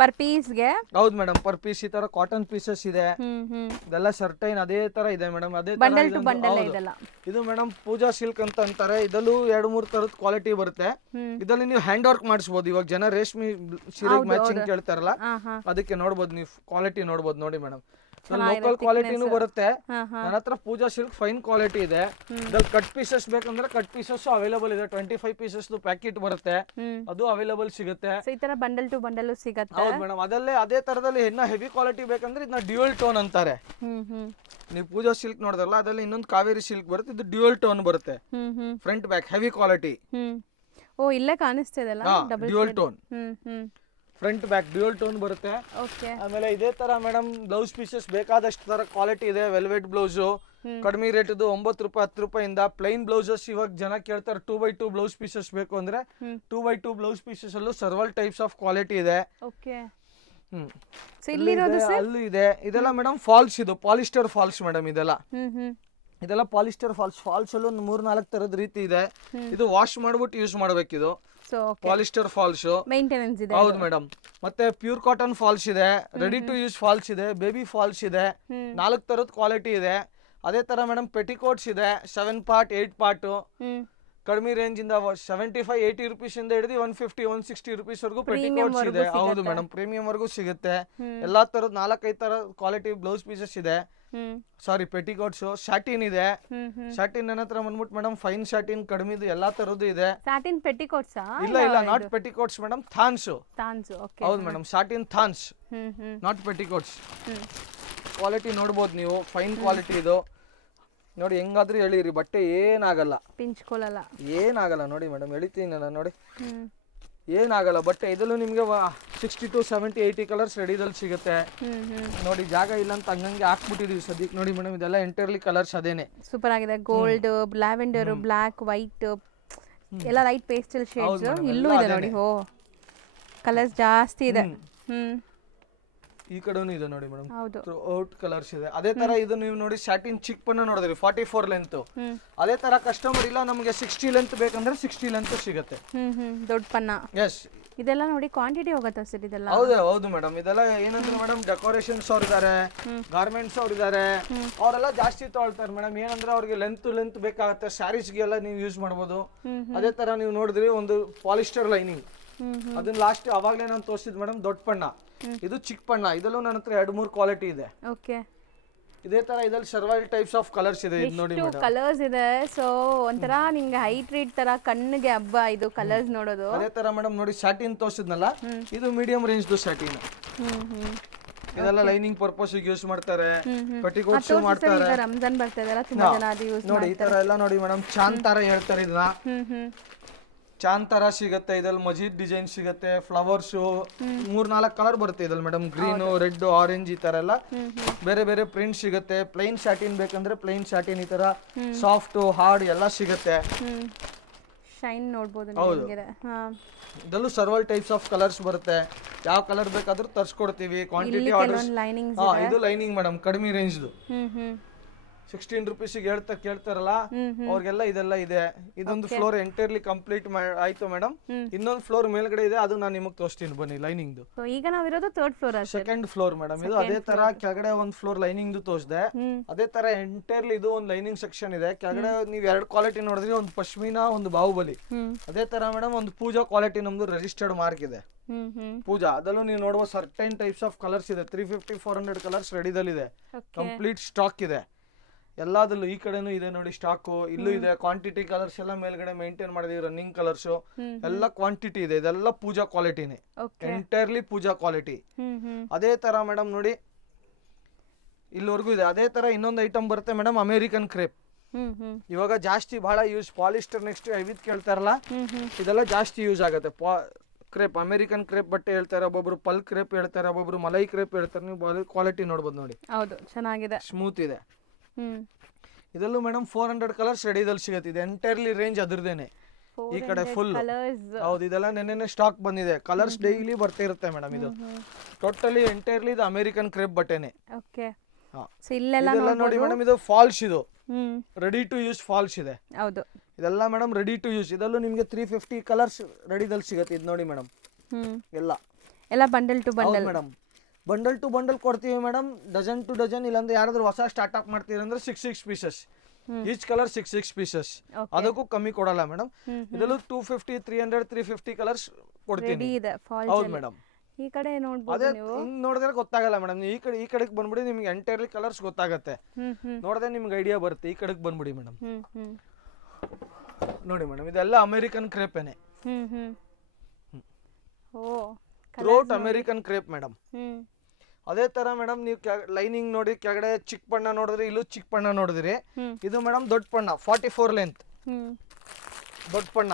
ಪರ್ ಪೀಸ್ಗೆ. ಹೌದು ಮೇಡಮ್, ಪರ್ ಪೀಸ್. ಈ ತರ ಕಾಟನ್ ಪೀಸಸ್ ಇದೆ. ಇದೆಲ್ಲ ಸರ್ಟೈನ್ ಅದೇ ತರ ಇದೆ ಮೇಡಮ್. ಅದೇ ಇದು ಮೇಡಮ್ ಪೂಜಾ ಸಿಲ್ಕ್ ಅಂತ ಅಂತಾರೆ. ಇದಲ್ಲೂ 2-3 ತರದ ಕ್ವಾಲಿಟಿ ಬರುತ್ತೆ. ಇದರಲ್ಲಿ ನೀವು ಹ್ಯಾಂಡ್ ವರ್ಕ್ ಮಾಡಿಸಬಹುದು. ಇವಾಗ ಜನ ರೇಷ್ಮೆ ಸೀರೆ ಮ್ಯಾಚಿಂಗ್ ಕೇಳ್ತಾರಲ್ಲ, ಅದಕ್ಕೆ ನೋಡ್ಬೋದು ನೀವು. ಕ್ವಾಲಿಟಿ ನೋಡ್ಬೋದು ನೋಡಿ ಮೇಡಮ್. ಲೋಕಲ್ ಕ್ವಾಲಿಟಿನೂ ಬರುತ್ತೆ. ನನ್ನ ಹತ್ರ ಪೂಜಾ ಸಿಲ್ಕ್ ಫೈನ್ ಕ್ವಾಲಿಟಿ ಇದೆ. ಇದ್ರಲ್ಲಿ ಕಟ್ ಪೀಸಸ್ ಬೇಕಂದ್ರೆ ಕಟ್ ಪೀಸಸ್ ಅವೈಲೇಬಲ್ ಇದೆ. 25 ಪೀಸಸ್ ಪ್ಯಾಕೆಟ್ ಬರುತ್ತೆ, ಅದು ಅವೈಲೇಬಲ್ ಸಿಗುತ್ತೆ. ಈ ತರ ಬಂಡಲ್ ಟು ಬಂಡಲ್ ಸಿಗುತ್ತೆ. ಹೌದು ಮೇಡಮ್, ಅದಲ್ಲೇ ಅದೇ ತರದಲ್ಲಿ ಇನ್ನ ಹೆವಿ ಕ್ವಾಲಿಟಿ ಬೇಕಂದ್ರೆ ಇದನ್ನ ಡ್ಯೂಯಲ್ ಟೋನ್ ಅಂತಾರೆ. ನೀವು ಪೂಜಾ ಸಿಲ್ಕ್ ನೋಡಿದ್ರಲ್ಲ, ಅದರಲ್ಲಿ ಇನ್ನೊಂದು ಕಾವೇರಿ ಸಿಲ್ಕ್ ಬರುತ್ತೆ. ಇದು ಡ್ಯೂಯಲ್ ಟೋನ್ ಬರುತ್ತೆ, ಫ್ರಂಟ್ ಬ್ಯಾಕ್ ಹೆವಿ ಕ್ವಾಲಿಟಿ. ಓ, ಇಲ್ಲೇ ಕಾಣಿಸ್ತಿದೆಲ್ಲ dual tone. Front back dual tone ಬರುತ್ತೆ. ಆಮೇಲೆ ಇದೇ ತರ ಮೇಡಮ್ ಬ್ಲೌಸ್ ಪೀಸೆಸ್ ಬೇಕಾದಷ್ಟು ತರ ಕ್ವಾಲಿಟಿ ಇದೆ. ವೆಲ್ವೆಟ್ ಬ್ಲೌಸ್ ಕಡಿಮೆ ರೇಟ್ ಇದು 9 ರೂಪಾಯಿ 10 ರೂಪಾಯಿಂದ. ಪ್ಲೈನ್ ಬ್ಲೌಸಸ್ ಇವಾಗ ಜನ ಕೇಳ್ತಾರೆ 2x2 ಬ್ಲೌಸ್ ಪೀಸಸ್ ಬೇಕು ಅಂದ್ರೆ 2x2 ಬ್ಲೌಸ್ ಪೀಸಸ್ ಅಲ್ಲೂ ಸರ್ವಲ್ ಟೈಪ್ಸ್ ಆಫ್ ಕ್ವಾಲಿಟಿ ಇದೆ. ಅಲ್ಲೂ ಇದೆ. ಇದೆಲ್ಲ ಮೇಡಮ್ ಫಾಲ್ಸ್, ಇದು ಪಾಲಿಸ್ಟರ್ ಫಾಲ್ಸ್ ಮೇಡಮ್. ಇದೆಲ್ಲ ಪಾಲಿಸ್ಟರ್ ಫಾಲ್ಸ್ ಅಲ್ಲೂ 3-4 ತರದ ರೀತಿ ಇದೆ. ಇದು ವಾಶ್ ಮಾಡ್ಬಿಟ್ಟು ಯೂಸ್ ಮಾಡ್ಬೇಕಿದು. ಪಾಲಿಸ್ಟರ್ ಫಾಲ್ಸ್ ಮೇಂಟೆನೆನ್ಸ್ ಇದೆ. ಹೌದು ಮೇಡಮ್. ಮತ್ತೆ ಪ್ಯೂರ್ ಕಾಟನ್ ಫಾಲ್ಸ್ ಇದೆ, ರೆಡಿ ಟು ಯೂಸ್ ಫಾಲ್ಸ್ ಇದೆ, ಬೇಬಿ ಫಾಲ್ಸ್ ಇದೆ. 4 ತರದ ಕ್ವಾಲಿಟಿ ಇದೆ. ಅದೇ ತರ ಮೇಡಮ್ ಪೆಟಿಕೋಟ್ಸ್ ಇದೆ, 7 ಪಾರ್ಟ್ 8 ಪಾರ್ಟ್. ಕಡಿಮೆ ರೇಂಜ್ ಇಂದ 75-80 ರೂಪೀಸ್ ಇಂದ ಹಿಡಿದು 150-160 ರೂಪೀಸ್ ವರೆಗೂ ಪೆಟಿಕೋಟ್ಸ್ ಇದೆ. ಹೌದು ಮೇಡಮ್, ಪ್ರೀಮಿಯಂ ವರೆಗೂ ಸಿಗುತ್ತೆ. ಎಲ್ಲಾ ತರದ 4-5 ತರ ಕ್ವಾಲಿಟಿ ಬ್ಲೌಸ್ ಪೀಸಸ್ ಇದೆ. ಸಾರಿ, ಪೆಟಿಕೋಟ್ಸ್. ಶಾಟಿನ್ ಇದೆ. ಶಾಟಿನ್ ನನ್ನ ಹತ್ರ ಬಂದ್ಬಿಟ್ಟು ಮೇಡಮ್ ಫೈನ್ ಶಾಟಿನ್ ಕಡಿಮೆದು ಎಲ್ಲಾ ತರದ್ದು ಇದೆ. Satin petticoats? ಇಲ್ಲ, ನಾಟ್ ಪೆಟಿಕೋಟ್ಸ್ ಮೇಡಮ್, ಥಾನ್ಸ್. ಹೌದು ಮೇಡಮ್, ಶಾಟಿನ್ ಥಾನ್ಸ್, ನಾಟ್ ಪೆಟಿಕೋಟ್ಸ್. ಕ್ವಾಲಿಟಿ ನೋಡ್ಬೋದು ನೀವು, ಫೈನ್ ಕ್ವಾಲಿಟಿ ಇದು. ನೋಡಿ, ಹೆಂಗಾದ್ರೂ ಎಳೀರಿ, ಬಟ್ಟೆ ಏನಾಗಲ್ಲ, ಪಿಂಚ್ಕೊಳ್ಳಲ್ಲ, ಏನಾಗಲ್ಲ. ನೋಡಿ ಮೇಡಮ್, ಎಳಿತೀನಿ ನಾನು. ನೋಡಿ, ಏನಾಗಲ್ಲ ಬಟ್ಟೆ. ಇದಲ್ಲೂ ನಿಮ್ಗೆ 60 to 70, 80 ಕಲರ್ಸ್ ರೆಡಿದಲ್ಲಿ ಸಿಗುತ್ತೆ. ನೋಡಿ, ಜಾಗ ಇಲ್ಲ ಅಂತ ಹಂಗಂಗೆ ಹಾಕ್ಬಿಟ್ಟಿದೀವಿ ಸದ್ಯಕ್ಕೆ. ನೋಡಿ ಮೇಡಮ್, ಇದೆಲ್ಲ ಎಂಟರ್ಲಿ ಕಲರ್ಸ್ ಅದೇನೆ. ಸೂಪರ್ ಆಗಿದೆ. ಗೋಲ್ಡ್, ಲ್ಯಾವೆಂಡರ್, ಬ್ಲಾಕ್, ವೈಟ್ ಎಲ್ಲ ಲೈಟ್ ಪೇಸ್ಟಲ್ ಶೇಡ್ಸ್ ಇಲ್ಲೂ ಇದೆ ನೋಡಿ. ಓ, ಕಲರ್ಸ್ ಜಾಸ್ತಿ ಇದೆ. ಈ ಕಡೆನೂ ಇದೆ ನೋಡಿ ಮೇಡಮ್, ಔಟ್ ಕಲರ್ಸ್ ಇದೆ. ಅದೇ ತರ ಇದು ನೀವು ನೋಡಿ, ಸ್ಯಾಟಿನ್ ಚಿಕ್ ಪನ್ನ ನೋಡಿದ್ರಿ 44 ಲೆಂತ್. ಅದೇ ತರ ಕಸ್ಟಮರ್ ಇಲ್ಲ ನಮಗೆ 60 ಲೆಂತ್ ಬೇಕಂದ್ರೆ 60 ಲೆಂತ್ ಸಿಗುತ್ತೆ. ದೊಡ್ಡ ಪನ್ನ. ಎಸ್, ಇದೆಲ್ಲ ನೋಡಿ ಕ್ವಾಂಟಿಟಿ ಹೋಗುತ್ತೆ ಸರ್ ಇದೆಲ್ಲ. ಹೌದು ಮೇಡಮ್. ಇದೆಲ್ಲ ಏನಂದ್ರೆ ಮೇಡಮ್, ಡೆಕೋರೇಷನ್ಸ್ ಅವ್ರು ಇದಾರೆ, ಗಾರ್ಮೆಂಟ್ಸ್ ಅವ್ರು ಇದಾರೆ, ಅವರೆಲ್ಲ ಜಾಸ್ತಿ ತಗೊಳ್ತಾರೆ ಮೇಡಮ್. ಏನಂದ್ರೆ ಅವ್ರಿಗೆ ಲೆಂತ್ ಬೇಕಾಗುತ್ತೆ. ಸ್ಯಾರೀಸ್ಗೆಲ್ಲ ನೀವು ಯೂಸ್ ಮಾಡ್ಬೋದು. ಅದೇ ತರ ನೀವು ನೋಡಿದ್ರಿ, ಒಂದು ಪಾಲಿಸ್ಟರ್ ಲೈನಿಂಗ್ ಅದನ್ನ ಲಾಸ್ಟ್ ಅವಾಗ್ಲೇ ನಾನು ತೋರಿಸಿದ್ ಮೇಡಮ್ ದೊಡ್ಡ ಬಣ್ಣ, ಇದು ಚಿಕ್ಕ ಬಣ್ಣ. ಇದರಲ್ಲೂ ನನ್ನ ಹತ್ರ 2-3 ಕ್ವಾಲಿಟಿ ಇದೆ. ಓಕೆ, ಇದೇ ತರ ಇದ್ರಲ್ಲಿ ಸರ್ವೈಲ್ ಟೈಪ್ಸ್ ಆಫ್ ಕಲರ್ಸ್ ಇದೆ. ಇದು ನೋಡಿ ಮೇಡಮ್, ಕಲರ್ಸ್ ಇದೆ. ಸೊ ಒಂಥರ ನಿಂಗೆ ಹೈಟ್ ತರ ಕಣ್ಣಿಗೆ ಹಬ್ಬ ಇದು ಕಲರ್ಸ್ ನೋಡೋದು. ಅದೇ ತರ ಮೇಡಮ್ ನೋಡಿ ಸ್ಯಾಟಿನ್ ತೋರಿಸಿದ್ನಲ್ಲ, ಇದು ಮೀಡಿಯಂ ರೇಂಜ್ ಸ್ಯಾಟಿನ್. ಇದೆಲ್ಲ ಲೈನಿಂಗ್ ಪರ್ಪಸ್ ಯೂಸ್ ಮಾಡ್ತಾರೆ, ಪೆಟಿಕೋಟ್ಸ್ ಮಾಡ್ತಾರೆ. ರಂಜಾನ್ ಬರ್ತದಲ್ಲ, ತುಂಬಾ ಜನ ಅದು ಯೂಸ್ ನೋಡಿ ಈ ತರ ಎಲ್ಲ ನೋಡಿ ಮೇಡಮ್, ಚಾಂದ್ ತರ ಹೇಳ್ತಾರೆ ಇದನ್ನ. ಚಾಂದ್ ತರ ಸಿಗತ್ತೆ ಇದ್ರಲ್ಲಿ, ಮಜೀದ್ ಡಿಸೈನ್ ಸಿಗತ್ತೆ, ಫ್ಲವರ್ಸ್ 3-4 ಕಲರ್ ಬರುತ್ತೆ ಇದ್ರಲ್ಲಿ ಮೇಡಮ್. ಗ್ರೀನ್, ರೆಡ್, ಆರೆಂಜ್ ಈ ತರ ಎಲ್ಲ ಬೇರೆ ಬೇರೆ ಪ್ರಿಂಟ್ ಸಿಗತ್ತೆ. ಪ್ಲೈನ್ ಶಾಟಿನ್ ಬೇಕಂದ್ರೆ ಪ್ಲೈನ್ ಶಾಟಿನ್, ಈ ತರ ಸಾಫ್ಟ್, ಹಾರ್ಡ್ ಎಲ್ಲ ಸಿಗತ್ತೆ. ಶೈನ್ ನೋಡಬಹುದು ನಿಮಗೆ. ಇದಲ್ಲೂ ಸರ್ವಲ್ ಟೈಪ್ಸ್ ಆಫ್ ಕಲರ್ಸ್ ಬರುತ್ತೆ. ಯಾವ ಕಲರ್ ಬೇಕಾದ್ರೂ ತರ್ಸ್ಕೊಡ್ತೀವಿ. Quantity orders. ಇದು ಲೈನಿಂಗ್ ಮೇಡಮ್, ಕಡಿಮೆ ರೇಂಜ್ದು. 16 ರೂಪೀಸಿಗೆ ಕೇಳ್ತಾರಲ್ಲ ಅವ್ರಿಗೆಲ್ಲ ಇದೆಲ್ಲ ಇದೆ. ಇದೊಂದು ಫ್ಲೋರ್ ಎಂಟೈರ್ಲಿ ಕಂಪ್ಲೀಟ್ ಆಯ್ತು ಮೇಡಮ್. ಇನ್ನೊಂದು ಫ್ಲೋರ್ ಮೇಲ್ಗಡೆ ಇದೆ, ಅದು ನಾನು ನಿಮಗೆ ತೋರಿಸ್ತೀನಿ ಬನ್ನಿ. ಲೈನಿಂಗ್ ಈಗ ನಾವಿರೋದು 3rd floor, second floor madam. ಇದು ಅದೇ ತರ ಕೆಳಗಡೆ ಒಂದು ಫ್ಲೋರ್ ಲೈನಿಂಗ್ ತೋರಿಸಿದೆ. ಅದೇ ತರ ಎಂಟೈರ್ಲಿ ಇದು ಒಂದು ಲೈನಿಂಗ್ ಸೆಕ್ಷನ್ ಇದೆ. ಕೆಳಗಡೆ ನೀವು 2 ಕ್ವಾಲಿಟಿ ನೋಡಿದ್ರಿ, ಒಂದು ಪಶ್ಮಿನಾ, ಒಂದು ಬಾಹುಬಲಿ. ಅದೇ ತರ ಮೇಡಮ್ ಒಂದು ಪೂಜಾ ಕ್ವಾಲಿಟಿ ನಮ್ದು ರಿಜಿಸ್ಟರ್ಡ್ ಮಾರ್ಕ್ ಇದೆ. ಪೂಜಾ ಅದಲ್ಲೂ ನೀವು ನೋಡುವ ಸರ್ಟೈನ್ ಟೈಪ್ಸ್ ಆಫ್ ಕಲರ್ಸ್ ಇದೆ. 350-400 ಕಲರ್ಸ್ ರೆಡಿದಲ್ಲಿದೆ. ಕಂಪ್ಲೀಟ್ ಸ್ಟಾಕ್ ಇದೆ ಎಲ್ಲದಲ್ಲೂ. ಈ ಕಡೆನೂ ಇದೆ ನೋಡಿ ಸ್ಟಾಕು, ಇಲ್ಲೂ ಇದೆ. ಕ್ವಾಂಟಿಟಿ ಕಲರ್ಸ್ ಎಲ್ಲ ಮೇಲ್ಗಡೆ ಮೇಂಟೈನ್ ಮಾಡಿದೀವಿ. ರನ್ನಿಂಗ್ ಕಲರ್ಸ್ ಎಲ್ಲ ಕ್ವಾಂಟಿಟಿ ಇದೆ. ಇದೆಲ್ಲ ಪೂಜಾ ಕ್ವಾಲಿಟಿನೇ, ಎಂಟೈರ್ಲಿ ಪೂಜಾ ಕ್ವಾಲಿಟಿ. ಅದೇ ತರ ಮೇಡಮ್ ನೋಡಿ ಇಲ್ಲಿವರೆಗೂ ಇದೆ. ಅದೇ ತರ ಇನ್ನೊಂದು ಐಟಮ್ ಬರುತ್ತೆ ಮೇಡಮ್, ಅಮೆರಿಕನ್ ಕ್ರೇಪ್. ಇವಾಗ ಜಾಸ್ತಿ ಬಹಳ ಯೂಸ್, ಪಾಲಿಸ್ಟರ್ ನೆಕ್ಸ್ಟ್ ಐವಿತ್ ಕೇಳ್ತಾರಲ್ಲ, ಇದೆಲ್ಲ ಜಾಸ್ತಿ ಯೂಸ್ ಆಗುತ್ತೆ. ಕ್ರೇಪ್, ಅಮೆರಿಕನ್ ಕ್ರೇಪ್ ಬಟ್ಟೆ ಹೇಳ್ತಾರೆ, ಒಬ್ಬೊಬ್ರು ಪಲ್ ಕ್ರೇಪ್ ಹೇಳ್ತಾರೆ, ಒಬ್ಬೊಬ್ರು ಮಲೈ ಕ್ರೇಪ್ ಹೇಳ್ತಾರೆ. ನೀವು ಕ್ವಾಲಿಟಿ ನೋಡ್ಬೋದು ನೋಡಿ. ಹೌದು, ಚೆನ್ನಾಗಿದೆ, ಸ್ಮೂತ್ ಇದೆ. ಇದಲ್ಲೂ ಮೇಡಮ್ 400 ಕಲರ್ಸ್ ರೆಡಿದಲ್ಲಿ ಸಿಗುತ್ತೆ. ಇದು ಎಂಟೈರ್ಲಿ ರೇಂಜ್ ಅದ್ರದೇನೆ. ಈ ಕಡೆ ಫುಲ್ ಹೌದು, ಇದೆಲ್ಲ ನೆನ್ನೆ ಸ್ಟಾಕ್ ಬಂದಿದೆ. ಕಲರ್ಸ್ ಡೈಲಿ ಬರ್ತಾ ಇರುತ್ತೆ ಮೇಡಮ್. ಇದು ಟೋಟಲಿ ಎಂಟೈರ್ಲಿ ಇದು ಅಮೆರಿಕನ್ ಕ್ರೇಪ್ ಬಟ್ಟೆನೆ. ಇದೆಲ್ಲ ನೋಡಿ ಮೇಡಮ್, ಇದು ಫಾಲ್ಸ್, ಇದು ರೆಡಿ ಟು ಯೂಸ್ ಫಾಲ್ಸ್ ಇದೆ. ಹೌದು, ಇದೆಲ್ಲ ಮೇಡಮ್ ರೆಡಿ ಟು ಯೂಸ್. ಇದಲ್ಲೂ ನಿಮ್ಗೆ 350 ಕಲರ್ಸ್ ರೆಡಿದಲ್ಲಿ ಸಿಗುತ್ತೆ. ಇದು ನೋಡಿ ಮೇಡಮ್, ಎಲ್ಲ bundle to bundle madam. Bundle to bundle ಕೊಡ್ತೀವಿ ಮೇಡಮ್, ಡಜನ್ ಟು ಡಜನ್. ಇಲ್ಲಾಂದ್ರೆ ಯಾರಾದ್ರೂ ಹೊಸ ಸ್ಟಾರ್ಟ್ ಅಪ್ ಮಾಡ್ತೀವಿ ಅಂದ್ರೆ 6 ಪೀಸಸ್, ಈಚ್ ಕಲರ್ 6 ಪೀಸಸ್. ಅದಕ್ಕೂ ಕಮ್ಮಿ ಕೊಡಲ್ಲ ಮೇಡಮ್. ಇದರಲ್ಲೂ 250, 300, 350 ಕಲರ್ಸ್ ಕೊಡ್ತೀನಿ. ಹೌದು ಮೇಡಮ್. ಈ ಕಡೆ ನೋಡ್ಬೋದು ನೀವು, ನೋಡಿದ್ರೆ ಗೊತ್ತಾಗಲ್ಲ ಮೇಡಮ್. ಈ ಕಡೆಗೆ ಬಂದ್ಬಿಡಿ, ನಿಮ್ಗೆ ಎಂಟೈರ್ಲಿ ಕಲರ್ಸ್ ಗೊತ್ತಾಗತ್ತೆ. ನೋಡಿದ್ರೆ ನಿಮ್ಗೆ ಐಡಿಯಾ ಬರುತ್ತೆ. ಈ ಕಡೆಗೆ ಬಂದ್ಬಿಡಿ ಮೇಡಮ್. ನೋಡಿ ಮೇಡಮ್, ಇದೆಲ್ಲ ಅಮೆರಿಕನ್ ಕ್ರೇಪೇನೆ. ಥ್ರೋಟ್ ಅಮೆರಿಕನ್ ಕ್ರೇಪ್ ಮೇಡಮ್. ಅದೇ ತರ ಮೇಡಮ್ ನೀವು ಲೈನಿಂಗ್ ನೋಡಿ, ಕೆಳಗಡೆ ಚಿಕ್ಕ ಬಣ್ಣ ನೋಡಿದ್ರಿ, ಇಲ್ಲೂ ಚಿಕ್ಕ ಬಣ್ಣ ನೋಡಿದ್ರಿ. ಇದು ಮೇಡಮ್ ದೊಡ್ಡ ಬಣ್ಣ, 44 ಲೆಂತ್ ದೊಡ್ಡ ಬಣ್ಣ.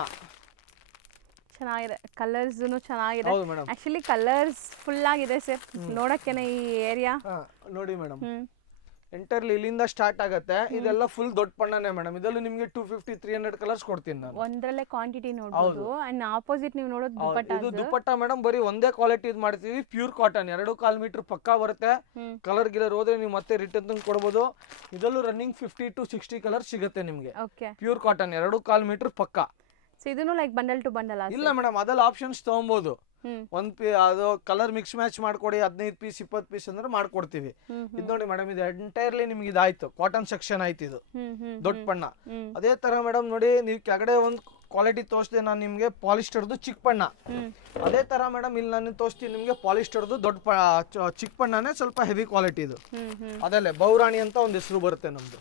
ಚೆನ್ನಾಗಿದೆ, ಕಲರ್ಸ್ ಚೆನ್ನಾಗಿದೆ. ಆಕ್ಚುಲಿ ಕಲರ್ಸ್ ಫುಲ್ ಆಗಿದೆ ಸರ್, ನೋಡಕ್ಕೇನೆ ಈ ಏರಿಯಾ ನೋಡಿ ಮೇಡಮ್. ಎಂಟರ್ಲಿ ಇಲ್ಲಿಂದ ಸ್ಟಾರ್ಟ್ ಆಗುತ್ತೆ. ಇದೆಲ್ಲ ಫುಲ್ ದೊಡ್ಡ ಬಣ್ಣನೇ ಮೇಡಮ್. ಇದಲ್ಲೂ ನಿಮಗೆ 250-300 ಕಲರ್ಸ್ ಕೊಡ್ತೀನಿ ನಾನು. ಒಂದರಲ್ಲೇ ಕ್ವಾಂಟಿಟಿ ನೋಡಬಹುದು. ಅಂಡ್ ಆಪೋಸಿಟ್ ನೀವು ನೋಡೋದು ದುಪಟ್ಟ. ಇದು ದುಪಟ್ಟ ಮೇಡಮ್, ಬರೀ ಒಂದೇ ಕ್ವಾಲಿಟಿ ಇದು ಮಾಡ್ತೀವಿ. ಪ್ಯೂರ್ ಕಾಟನ್, 2.25 ಮೀಟರ್ ಪಕ್ಕಾ ಬರುತ್ತೆ. ಕಲರ್ ಗಿಲರ್ ಹೋದ್ರೆ ನೀವು ಮತ್ತೆ ರಿಟರ್ನ್ ತಂದು ಕೊಡಬಹುದು. ಇದಲ್ಲೂ ರನ್ನಿಂಗ್ 50-60 ಕಲರ್ ಸಿಗುತ್ತೆ ನಿಮಗೆ. ಪ್ಯೂರ್ ಕಾಟನ್, 2.25 ಮೀಟರ್ ಪಕ್ಕಾ. ಇದನ್ನು ಲೈಕ್ ಬಂಡಲ್ ಟು ಬಂಡಲ್ ಇಲ್ಲ ಮೇಡಮ್, ಅದೆಲ್ಲ ಆಪ್ಷನ್ಸ್ ತಗೊಬಹುದು. ಅದು ಕಲರ್ ಮಿಕ್ಸ್ ಮ್ಯಾಚ್ ಮಾಡ್ಕೊಡಿ, 15 ಪೀಸ್ 20 ಪೀಸ್ ಅಂದ್ರೆ ಮಾಡ್ಕೊಡ್ತೀವಿ. ಇದು ನೋಡಿ ಮೇಡಮ್, ಇದು ಎಂಟೈರ್ಲಿ ನಿಮ್ಗೆ ಇದಾಯ್ತು, ಕಾಟನ್ ಸೆಕ್ಷನ್ ಆಯ್ತು. ಇದು ದೊಡ್ಡ ಬಣ್ಣ. ಅದೇ ತರ ಮೇಡಮ್ ನೋಡಿ, ನೀವು ಕೆಳಗಡೆ ಒಂದು ಕ್ವಾಲಿಟಿ ತೋರಿಸಿದೆ ನಾನು ನಿಮ್ಗೆ, ಪಾಲಿಸ್ಟರ್ದು ಚಿಕ್ಕ ಬಣ್ಣ. ಅದೇ ತರ ಮೇಡಮ್ ಇಲ್ಲಿ ನಾನು ತೋರಿಸ್ತೀನಿ ನಿಮ್ಗೆ ಪಾಲಿಸ್ಟರ್ದು ದೊಡ್ಡ ಚಿಕ್ಕ ಬಣ್ಣನೇ, ಸ್ವಲ್ಪ ಹೆವಿ ಕ್ವಾಲಿಟಿ. ಇದು ಅದಲ್ಲೇ ಬೌರಾಣಿ ಅಂತ ಒಂದು ಹೆಸರು ಬರುತ್ತೆ ನಮ್ದು.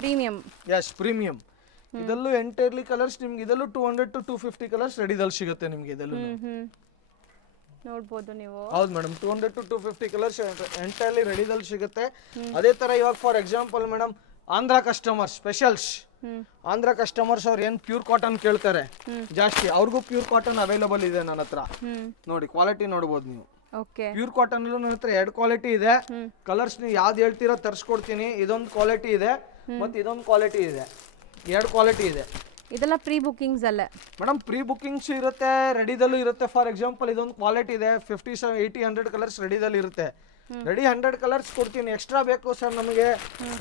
Premium, S premium. ಇದಲ್ಲೂ ಎಂಟೈರ್ಲಿ ಕಲರ್ಸ್ ನಿಮ್ಗೆ, ಇದಲ್ಲೂ 200-250 ಕಲರ್ಸ್ ರೆಡಿದಲ್ಲಿ ಸಿಗುತ್ತೆ ನಿಮ್ಗೆ. ಇದಲ್ಲೂ ನೋಡ್ಬೋದು ನೀವು. ಹೌದು ಮೇಡಮ್, 200-250 ಕಲರ್ಸ್ ಎಂಟೈರ್ಲಿ ರೆಡಿದಲ್ಲಿ ಸಿಗುತ್ತೆ. ಅದೇ ತರ ಇವಾಗ for example madam, Andhra customers specials, Andhra customers ಅವ್ರು ಏನ್ ಪ್ಯೂರ್ ಕಾಟನ್ ಕೇಳ್ತಾರೆ ಜಾಸ್ತಿ, ಅವ್ರಿಗೂ ಪ್ಯೂರ್ ಕಾಟನ್ ಅವೈಲಬಲ್ ಇದೆ ನನ್ನ ಹತ್ರ. ನೋಡಿ ಕ್ವಾಲಿಟಿ ನೋಡ್ಬೋದು ನೀವು. ಪ್ಯೂರ್ ಕಾಟನ್ ಅಲ್ಲೂ ನನ್ನ ಹತ್ರ 2 ಕ್ವಾಲಿಟಿ ಇದೆ. ಕಲರ್ಸ್ ನೀವು ಯಾವ್ದು ಹೇಳ್ತೀರಾ ತರಿಸ್ಕೊಡ್ತೀನಿ. ಇದೊಂದು ಕ್ವಾಲಿಟಿ ಇದೆ, ಮತ್ತೆ ಇದೊಂದು ಕ್ವಾಲಿಟಿ ಇದೆ. 2 ಕ್ವಾಲಿಟಿ ಇದೆ. ಇದೆಲ್ಲ ಪ್ರೀ ಬುಕಿಂಗ್ಸ್ ಅಲ್ಲ ಮೇಡಮ್, ಪ್ರೀ ಬುಕಿಂಗ್ಸ್ ಇರುತ್ತೆ, ರೆಡಿದಲ್ಲೂ ಇರುತ್ತೆ. ಫಾರ್ ಎಕ್ಸಾಂಪಲ್ ಇದೊಂದು ಕ್ವಾಲಿಟಿ ಇದೆ, 50-70-80-100 ಕಲರ್ಸ್ ರೆಡಿದಲ್ಲಿ ಇರುತ್ತೆ. ರೆಡಿ 100 ಕಲರ್ಸ್ ಕೊಡ್ತೀನಿ. ಎಕ್ಸ್ಟ್ರಾ ಬೇಕು ಸರ್ ನಮಗೆ,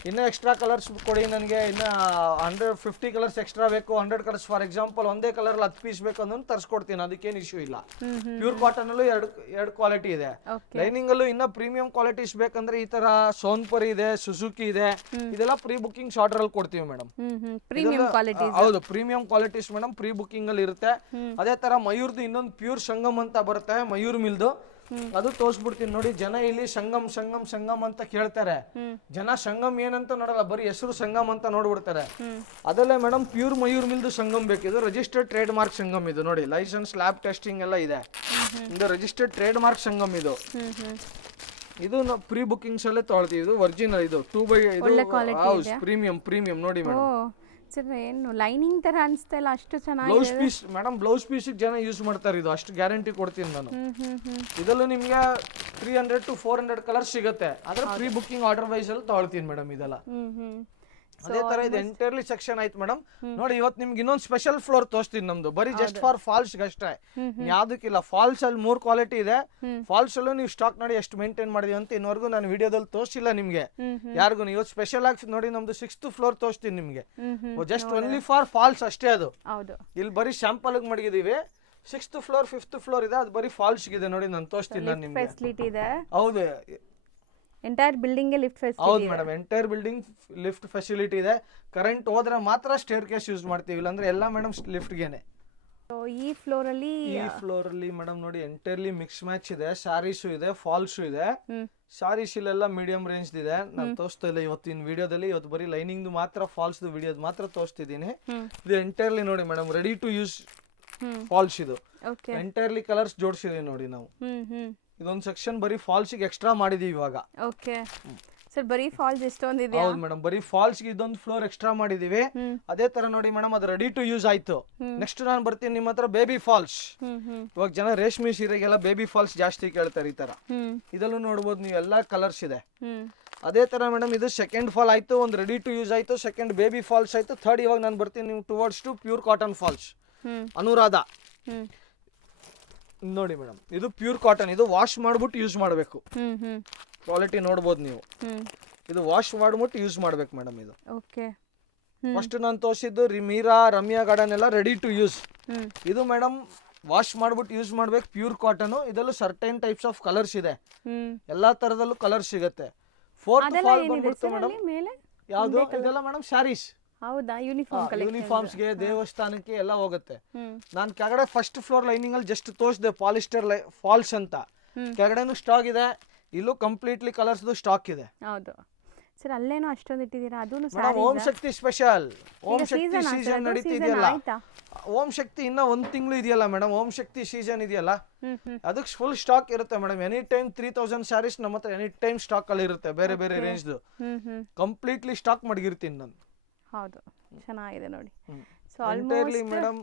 ಇನ್ನೂ ಎಕ್ಸ್ಟ್ರಾ ಕಲರ್ಸ್ ಕೊಡಿ ನನಗೆ, ಇನ್ನು 150 ಕಲರ್ಸ್ ಎಕ್ಸ್ಟ್ರಾ ಬೇಕು, 100 ಕಲರ್ಸ್ ಫಾರ್ ಎಕ್ಸಾಂಪಲ್ ಒಂದೇ ಕಲರ್ 10 ಪೀಸ್ ಬೇಕು ಅನ್ನೋ ತರಿಸ್ಕೊಡ್ತೀನಿ, ಅದಕ್ಕೇನು ಇಶ್ಯೂ ಇಲ್ಲ. ಪ್ಯೂರ್ ಕಾಟನ್ ಅಲ್ಲೂ ಎರಡು ಕ್ವಾಲಿಟಿ ಇದೆ. ಲೈನಿಂಗ್ ಅಲ್ಲೂ ಇನ್ನ ಪ್ರೀಮಿಯಂ ಕ್ವಾಲಿಟೀಸ್ ಬೇಕಂದ್ರೆ ಈ ತರ ಸೋನ್ಪುರಿ ಇದೆ, ಸುಜುಕಿ ಇದೆ, ಇದೆಲ್ಲ ಪ್ರೀ ಬುಕಿಂಗ್ ಆರ್ಡರ್ ಅಲ್ಲಿ ಕೊಡ್ತೀವಿ ಮೇಡಮ್. ಹೌದು, premium qualities madam, pre booking ಅಲ್ಲಿ ಇರುತ್ತೆ. ಅದೇ ತರ ಮಯೂರ್ದು ಇನ್ನೊಂದು ಪ್ಯೂರ್ ಸಂಗಮ್ ಅಂತ ಬರುತ್ತೆ, ಮಯೂರ್ ಮಿಲ್ದು, ಅದು ತೋರಿಸ್ಬಿಡ್ತೀನಿ ನೋಡಿ. ಜನ ಇಲ್ಲಿ ಸಂಗಮ್ ಸಂಗಮ್ ಸಂಗಮ್ ಅಂತ ಕೇಳ್ತಾರೆ, ಜನ ಸಂಗಮ್ ಏನಂತ ನೋಡಲ್ಲ, ಬರೀ ಹೆಸರು ಸಂಗಮ್ ಅಂತ ನೋಡ್ಬಿಡ್ತಾರೆ. ಅದಲ್ಲೇ ಮೇಡಮ್ ಪ್ಯೂರ್ ಮಯೂರ್ ಮಿಲ್ದು ಸಂಗಮ್ ಬೇಕಿದು, ರಿಜಿಸ್ಟರ್ಡ್ ಟ್ರೇಡ್ ಮಾರ್ಕ್ ಸಂಗಮ್ ಇದು ನೋಡಿ, ಲೈಸೆನ್ಸ್ ಲ್ಯಾಬ್ ಟೆಸ್ಟಿಂಗ್ ಎಲ್ಲ ಇದೆ, ಇದು ರಿಜಿಸ್ಟರ್ಡ್ ಟ್ರೇಡ್ ಮಾರ್ಕ್ ಸಂಗಮ್ ಇದು. ಇದು ಪ್ರೀ ಬುಕಿಂಗ್ಸ್ ಅಲ್ಲೇ ತೊಗೊಳ್ತೀವಿ, ಇದು ಒರಿಜಿನಲ್, ಇದು 2x ಹೌಸ್ ಪ್ರೀಮಿಯಂ ನೋಡಿ ಮೇಡಮ್. ಸರ್ ಏನು ಲೈನಿಂಗ್ ತರ ಅನ್ಸ್ತಾ ಇಲ್ಲ, ಅಷ್ಟು ಚೆನ್ನಾಗಿ. Blouse piece madam, blouse piece ಜನ ಯೂಸ್ ಮಾಡ್ತಾರೆ, ಇದು ಅಷ್ಟು ಗ್ಯಾರಂಟಿ ಕೊಡ್ತೀನಿ ನಾನು. ಇದರಲ್ಲೂ ನಿಮ್ಗೆ 300 to 400 ಕಲರ್ಸ್ ಸಿಗುತ್ತೆ, ಆದ್ರೆ ಪ್ರೀ ಬುಕಿಂಗ್ ಆರ್ಡರ್ ವೈಸ್ ಅಲ್ಲಿ ತಗೊಳ್ತೀನಿ ಮೇಡಮ್ ಇದೆಲ್ಲ. ಅದೇ ತರ ಇದು ಎಂಟೈರ್ಲಿ ಸೆಕ್ಷನ್ ಆಯ್ತು ಮೇಡಮ್. ನೋಡಿ ಇವತ್ತು ನಿಮ್ಗೆ ಇನ್ನೊಂದು ಸ್ಪೆಷಲ್ ಫ್ಲೋರ್ ತೋರಿಸ್ತೀನಿ ನಮ್ದು, ಬರೀ ಜಸ್ಟ್ ಫಾರ್ ಫಾಲ್ಸ್ ಅಷ್ಟೇ, ಯಾವ್ದಕ್ಕಿಲ್ಲ. ಫಾಲ್ಸ್ ಅಲ್ಲಿ 3 ಕ್ವಾಲಿಟಿ ಇದೆ, ಫಾಲ್ಸ್ ಅಲ್ಲೂ ನೀವು ಸ್ಟಾಕ್ ನೋಡಿ ಎಷ್ಟು ಮೇಂಟೈನ್ ಮಾಡಿದೀವಿ ಅಂತ ಇನ್ನವರೆಗೂ ನಾನು ವಿಡಿಯೋದಲ್ಲಿ ತೋರಿಸಿಲ್ಲ ನಿಮ್ಗೆ ಯಾರಿಗೂ. ಇವತ್ತು ಸ್ಪೆಷಲ್ ಆಗಿ ನೋಡಿ ನಮ್ದು 6th ಫ್ಲೋರ್ ತೋರಿಸ್ತೀನಿ ನಿಮ್ಗೆ, ಜಸ್ಟ್ ಓನ್ಲಿ ಫಾರ್ ಫಾಲ್ಸ್ ಅಷ್ಟೇ. ಅದು ಇಲ್ಲಿ ಬರೀ ಶಾಂಪಲ್ ಮಾಡಿದೀವಿ. 6th ಫ್ಲೋರ್ 5th ಫ್ಲೋರ್ ಇದೆ, ಅದು ಬರೀ ಫಾಲ್ಸ್ ಇದೆ ನೋಡಿ, ನಾನು ತೋರಿಸ್ತೀನಿ ನಾನು ನಿಮ್ಗೆ. ಹೌದು, ಎಂಟೈರ್ ಬಿಲ್ಡಿಂಗ್ ಗೆ ಲಿಫ್ಟ್ ಫೆಸಿಲಿಟಿ. ಹೌದು madam, entire building lift facility ಇದೆ. ಕರೆಂಟ್ ಹೋದ್ರೆ ಮಾತ್ರ ಸ್ಟೇರ್ ಕೇಸ್ ಯೂಸ್ ಮಾಡ್ತೀವಿ, ಇಲ್ಲಾಂದ್ರೆ ಎಲ್ಲ ಮೇಡಮ್ ಲಿಫ್ಟ್ ಗೆನೆ. ಈ ಫ್ಲೋರ್ ಅಲ್ಲಿ ಮೇಡಮ್ ನೋಡಿ ಎಂಟೈರ್ಲಿ ಮಿಕ್ಸ್ ಮ್ಯಾಚ್ ಇದೆ, ಸ್ಯಾರೀಸು ಇದೆ, ಫಾಲ್ಸು ಇದೆ. ಸ್ಯಾರೀಸ್ ಇಲ್ಲೆಲ್ಲ ಮೀಡಿಯಂ ರೇಂಜ್ ಇದೆ, ನಾನು ತೋರಿಸ್ತಾ ಇಲ್ಲ ಇವತ್ತಿನ ವಿಡಿಯೋದಲ್ಲಿ. ಇವತ್ತು ಬರೀ ಲೈನಿಂಗ್ ಮಾತ್ರ, ಫಾಲ್ಸ್ ವಿಡಿಯೋದ್ ಮಾತ್ರ ತೋರಿಸ್ತಿದ್ದೀನಿ. ಇದು ಎಂಟೈರ್ಲಿ ನೋಡಿ madam, ready to use falls. ಇದು ಎಂಟೈರ್ಲಿ ಕಲರ್ಸ್ ಜೋಡಿಸಿದೀವಿ ನೋಡಿ ನಾವು. ಇದೊಂದು ಸೆಕ್ಷನ್ ಬರೀ ಫಾಲ್ಸ್ ಗೆ ಎಕ್ಸ್ಟ್ರಾ ಮಾಡಿದೀವಿ ಇವಾಗ. ಓಕೆ ಸರ್, ಬರೀ ಫಾಲ್ಸ್ ಎಷ್ಟೊಂದು ಇದೆ. ಹೌದು ಮೇಡಮ್, ಬರೀ ಫಾಲ್ಸ್ ಗೆ ಇದೊಂದು ಫ್ಲೋರ್ ಎಕ್ಸ್ಟ್ರಾ ಮಾಡಿದೀವಿ. ಅದೇ ತರ ನೋಡಿ ಮೇಡಮ್, ಅದು ರೆಡಿ ಟು ಯೂಸ್ ಆಯ್ತು. ನೆಕ್ಸ್ಟ್ ನಾನು ಬರ್ತೀನಿ ನಿಮ್ಮ ಹತ್ರ ಬೇಬಿ ಫಾಲ್ಸ್. ಇವಾಗ ಜನ ರೇಷ್ಮೆ ಸೀರೆಗೆಲ್ಲ ಬೇಬಿ ಫಾಲ್ಸ್ ಜಾಸ್ತಿ ಕೇಳ್ತಾರೆ, ಈ ತರ. ಇದಲ್ಲೂ ನೋಡ್ಬೋದು ನೀವು, ಎಲ್ಲಾ ಕಲರ್ಸ್ ಇದೆ. ಅದೇ ತರ ಮೇಡಮ್, ಇದು ಸೆಕೆಂಡ್ ಫಾಲ್ ಆಯ್ತು, ಒಂದು ರೆಡಿ ಟು ಯೂಸ್ ಆಯ್ತು, ಸೆಕೆಂಡ್ ಬೇಬಿ ಫಾಲ್ಸ್ ಆಯ್ತು, ಥರ್ಡ್ ಇವಾಗ ನಾನು ಬರ್ತೀನಿ ನೀವು towards to pure cotton falls, Anuradha. ನೋಡಿ ಮೇಡಮ್, ಇದು ಪ್ಯೂರ್ ಕಾಟನ್, ಇದು ವಾಶ್ ಮಾಡ್ಬಿಟ್ಟು ಯೂಸ್ ಮಾಡಬೇಕು. ಕ್ವಾಲಿಟಿ ನೋಡ್ಬೋದು ನೀವು, ಇದು ವಾಶ್ ಮಾಡ್ಬಿಟ್ಟು ಯೂಸ್ ಮಾಡ್ಬೇಕು ಮೇಡಮ್. ಇದು ಫಸ್ಟ್ ನಾನು ತೋರಿಸಿದ್ದು ಮೀರಾ, ರಮ್ಯಾ ಗಾರ್ಡನ್ ಎಲ್ಲ ರೆಡಿ ಟು ಯೂಸ್. ಇದು ಮೇಡಮ್ ವಾಶ್ ಮಾಡ್ಬಿಟ್ಟು ಯೂಸ್ ಮಾಡ್ಬೇಕು, ಪ್ಯೂರ್ ಕಾಟನ್. ಇದರಲ್ಲೂ ಸರ್ಟೈನ್ ಟೈಪ್ಸ್ ಆಫ್ ಕಲರ್ಸ್ ಇದೆ, ಎಲ್ಲಾ ತರದಲ್ಲೂ ಕಲರ್ಸ್ ಸಿಗುತ್ತೆ. 4th ಫಾಲ್ ಬಂದ್ಬಿಡ್ತು ಮೇಡಮ್. ಯಾವ್ದು ಇದೆಲ್ಲ ಮೇಡಮ್ ಸ್ಯಾರೀಸ್. ಹೌದಾ, ಯೂನಿಫಾರ್ಮ್ಸ್ ಗೆ, ದೇವಸ್ಥಾನಕ್ಕೆ ಎಲ್ಲ ಹೋಗುತ್ತೆ. ನಾನು ಕೆಳಗಡೆ ಫಸ್ಟ್ ಫ್ಲೋರ್ ಲೈನಿಂಗ್ ಅಲ್ಲಿ ಜಸ್ಟ್ ತೋರಿಸಿದೆ ಪಾಲಿಸ್ಟರ್ ಫಾಲ್ಸ್ ಅಂತ. ಕೆಳಗಡೆನು ಸ್ಟಾಕ್ ಇದೆ, ಇಲ್ಲೂ ಕಂಪ್ಲೀಟ್ಲಿ ಕಲರ್ಸ್ ಸ್ಟಾಕ್ ಇದೆ. ಹೌದು ಸರ್, ಅಲ್ಲೇನೋ ಅಷ್ಟೊಂದು ಇಟ್ಟಿದ್ದೀರಾ. ಅದು ಓಂ ಶಕ್ತಿ ಸ್ಪೆಷಲ್, ಓಂ ಶಕ್ತಿ ಸೀಸನ್ ನಡೀತಿದೆಯಲ್ಲ. ಓಂ ಶಕ್ತಿ ಇನ್ನ 1 ತಿಂಗಳು ಇದೆಯಲ್ಲ ಮೇಡಮ್, ಓಂ ಶಕ್ತಿ ಸೀಸನ್ ಇದೆಯಲ್ಲ, ಅದಕ್ಕೆ ಫುಲ್ ಸ್ಟಾಕ್ ಇರುತ್ತೆ ಮೇಡಮ್. ಎನಿ ಟೈಮ್ 3000 ಸ್ಯಾರೀಸ್ ನಮ್ಮ ಹತ್ರ ಎನಿ ಟೈಮ್ ಸ್ಟಾಕ್ ಅಲ್ಲಿ ಇರುತ್ತೆ, ಬೇರೆ ಬೇರೆ ರೇಂಜ್ ಕಂಪ್ಲೀಟ್ಲಿ ಸ್ಟಾಕ್ ಮಡಗಿರ್ತೀನಿ ನಾನು. ಹೌದು, ಚೆನ್ನಾಗಿದೆ ನೋಡಿ. ಎಂಟೈರ್ಲಿ ಮೇಡಮ್,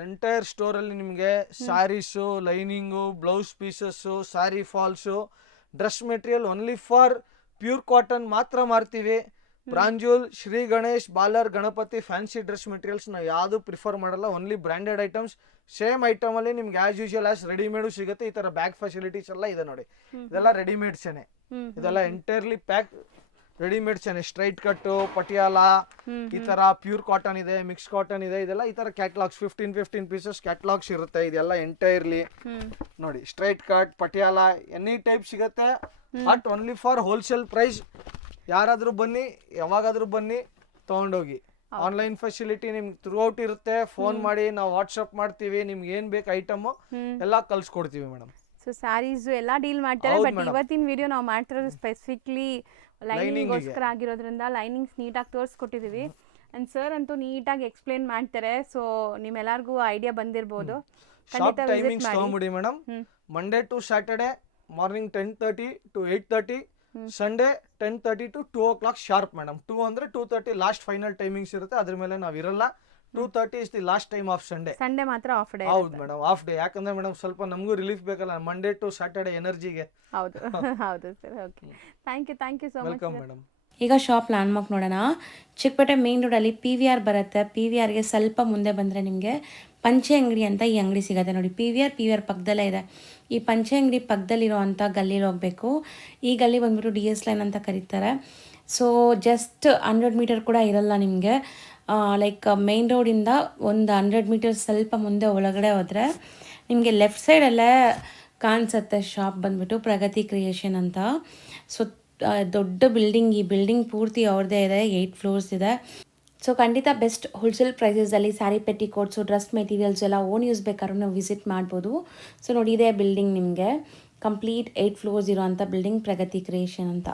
ಎಂಟೈರ್ ಸ್ಟೋರ್ ಅಲ್ಲಿ ನಿಮಗೆ saris, lining, blouse pieces, sari falls, dress material only for pure cotton ಮಾತ್ರ ಮಾರ್ತೀವಿ. ಪ್ರಾಂಜುಲ್, ಶ್ರೀ ಗಣೇಶ್, ಬಾಲರ್, ಗಣಪತಿ ಫ್ಯಾನ್ಸಿ ಡ್ರೆಸ್ ಮೆಟೀರಿಯಲ್ಸ್ ನಾವು ಯಾವುದು ಪ್ರಿಫರ್ ಮಾಡಲ್ಲ, only branded items. Same item ಅಲ್ಲಿ ನಿಮ್ಗೆ ಆಸ್ ಯೂಶುವಲ್ ಆಸ್ ರೆಡಿಮೇಡು ಸಿಗುತ್ತೆ. ಈ ತರ ಬ್ಯಾಗ್ ಫೆಸಿಲಿಟೀಸ್ ಎಲ್ಲ ಇದೆ ನೋಡಿ, ಇದೆಲ್ಲ ರೆಡಿಮೇಡ್ಸೇನೆ, ಇದೆಲ್ಲ ಎಂಟೈರ್ಲಿ ಪ್ಯಾಕ್ ರೆಡಿಮೇಡ್ಸ್ ಏನೆ. ಸ್ಟ್ರೈಟ್ ಕಟ್, ಪಟಿಯಾಲ, ಈ ತರ ಪ್ಯೂರ್ ಕಾಟನ್ ಇದೆ, ಮಿಕ್ಸ್ ಕಾಟನ್ ಇದೆ, ಇದೆಲ್ಲ ಈ ತರ ಕ್ಯಾಟಲಾಗ್ಸ್ 15 ಪೀಸಸ್ ಕ್ಯಾಟಲಾಗ್ಸ್ ಇರುತ್ತೆ. ಇದೆಲ್ಲ ಎಂಟೈರ್ಲಿ ನೋಡಿ, straight cut, Patiala, any type ಸಿಗುತ್ತೆ. But only for wholesale price. ಯಾರಾದ್ರೂ ಬನ್ನಿ, ಯಾವಾಗಾದ್ರೂ ಬನ್ನಿ ತಗೊಂಡೋಗಿ. ಆನ್ಲೈನ್ ಫೆಸಿಲಿಟಿ ನಿಮ್ಗೆ ಥ್ರೂ ಔಟ್ ಇರುತ್ತೆ. ಫೋನ್ ಮಾಡಿ, ನಾವು ವಾಟ್ಸಪ್ ಮಾಡ್ತೀವಿ, ನಿಮ್ಗೆ ಏನ್ ಬೇಕು ಐಟಮ್ ಎಲ್ಲ ಕಳ್ಸಿಕೊಡ್ತೀವಿ ಮೇಡಮ್. ಸೊ ಸ್ಯಾರೀಸ್ ಎಲ್ಲ ಡೀಲ್ ಮಾಡ್ತಾರೆ. ಬಟ್ ಇವತ್ತಿನ ವಿಡಿಯೋ ನಾವು ಮಾಡ್ತಿರೋದು ಸ್ಪೆಸಿಫಿಕ್ಲಿ ಲೈನಿಂಗ್ಗೋಸ್ಕರ ಆಗಿರೋದ್ರಿಂದ ಲೈನಿಂಗ್ಸ್ ನೀಟಾಗಿ ತೋರಿಸ್ಕೊಟ್ಟಿದ್ದೀವಿ. ಅಂಡ್ ಸರ್ ಅಂತೂ ನೀಟಾಗಿ ಎಕ್ಸ್ಪ್ಲೇನ್ ಮಾಡ್ತಾರೆ. ಸೊ ನಿಮ್ಮೆಲ್ಲರಿಗೂ ಐಡಿಯಾ ಬಂದಿರ್ಬೋದು. ಶಾಪ್ ಟೈಮಿಂಗ್ಸ್ ತಗೊಂಬಿಡಿ madam. Monday to Saturday morning 10:30 to 8:30, Sunday 10:30 to 2 o'clock sharp madam. 2 ಅಂದ್ರೆ 2:30 ಲಾಸ್ಟ್ ಫೈನಲ್ ಟೈಮಿಂಗ್ಸ್ ಇರುತ್ತೆ, ಅದ್ರ ಮೇಲೆ ನಾವು ಇರಲ್ಲ. 2:30 is the last time of Sunday. Sunday ಮಾತ್ರ ಆಫ್ ಡೇ. ಹೌದು ಮೇಡಮ್, ಆಫ್ ಡೇ. ಯಾಕಂದ್ರೆ ಮೇಡಮ್ ಸ್ವಲ್ಪ ನಮಗೂ ರಿಲೀಫ್ ಬೇಕಲ್ಲ, ಮಂಡೇ ಟು ಸ್ಯಾಟರ್ಡೆ ಎನರ್ಜಿಗೆ. ಹೌದು ಹೌದು sir. Okay, thank you so much. Welcome madam. ಈಗ ಶಾಪ್ ಲ್ಯಾಂಡ್ಮಾರ್ಕ್ ನೋಡೋಣ. ಚಿಕ್ಕಪೇಟೆ ಮೇನ್ ರೋಡಲ್ಲಿ PVR ಬರುತ್ತೆ. PVRಗೆ ಸ್ವಲ್ಪ ಮುಂದೆ ಬಂದರೆ ನಿಮಗೆ ಪಂಚೆ ಅಂಗಡಿ ಅಂತ ಈ ಅಂಗಡಿ ಸಿಗುತ್ತೆ ನೋಡಿ. ಪಿ ವಿ ಆರ್ ಪಕ್ಕದಲ್ಲೇ ಇದೆ. ಈ ಪಂಚೆ ಅಂಗಡಿ ಪಕ್ಕದಲ್ಲಿರೋ ಅಂಥ ಗಲ್ಲಿಲಿ ಹೋಗಬೇಕು. ಈ ಗಲ್ಲಿ ಬಂದ್ಬಿಟ್ಟು DS ಲೈನ್ ಅಂತ ಕರೀತಾರೆ. ಸೊ ಜಸ್ಟ್ 100 ಮೀಟರ್ ಕೂಡ ಇರಲ್ಲ ನಿಮಗೆ. ಲೈಕ್ ಮೇನ್ ರೋಡಿಂದ ಒಂದು 100 ಮೀಟರ್ ಸ್ವಲ್ಪ ಮುಂದೆ ಒಳಗಡೆ ಹೋದರೆ ನಿಮಗೆ ಲೆಫ್ಟ್ ಸೈಡಲ್ಲೇ ಕಾಣಿಸುತ್ತೆ ಶಾಪ್ ಬಂದ್ಬಿಟ್ಟು ಪ್ರಗತಿ ಕ್ರಿಯೇಷನ್ ಅಂತ. ಸೊ ದೊಡ್ಡ ಬಿಲ್ಡಿಂಗ್, ಈ ಬಿಲ್ಡಿಂಗ್ ಪೂರ್ತಿ ಅವ್ರದ್ದೇ ಇದೆ, 8 ಫ್ಲೋರ್ಸ್ ಇದೆ. ಸೊ ಖಂಡಿತ ಬೆಸ್ಟ್ ಹೋಲ್ಸೇಲ್ ಪ್ರೈಸಸಲ್ಲಿ ಸ್ಯಾರಿ ಪೆಟಿಕೋಟ್ಸು, ಡ್ರೆಸ್ ಮೆಟೀರಿಯಲ್ಸ್ ಎಲ್ಲ ಓನ್ ಯೂಸ್ ಬೇಕಾದ್ರೂ ನಾವು ವಿಸಿಟ್ ಮಾಡ್ಬೋದು. ಸೊ ನೋಡಿ, ಇದೇ ಬಿಲ್ಡಿಂಗ್ ನಿಮಗೆ ಕಂಪ್ಲೀಟ್ 8 ಫ್ಲೋರ್ಸ್ ಇರೋವಂಥ ಬಿಲ್ಡಿಂಗ್ ಪ್ರಗತಿ ಕ್ರಿಯೇಷನ್ ಅಂತ.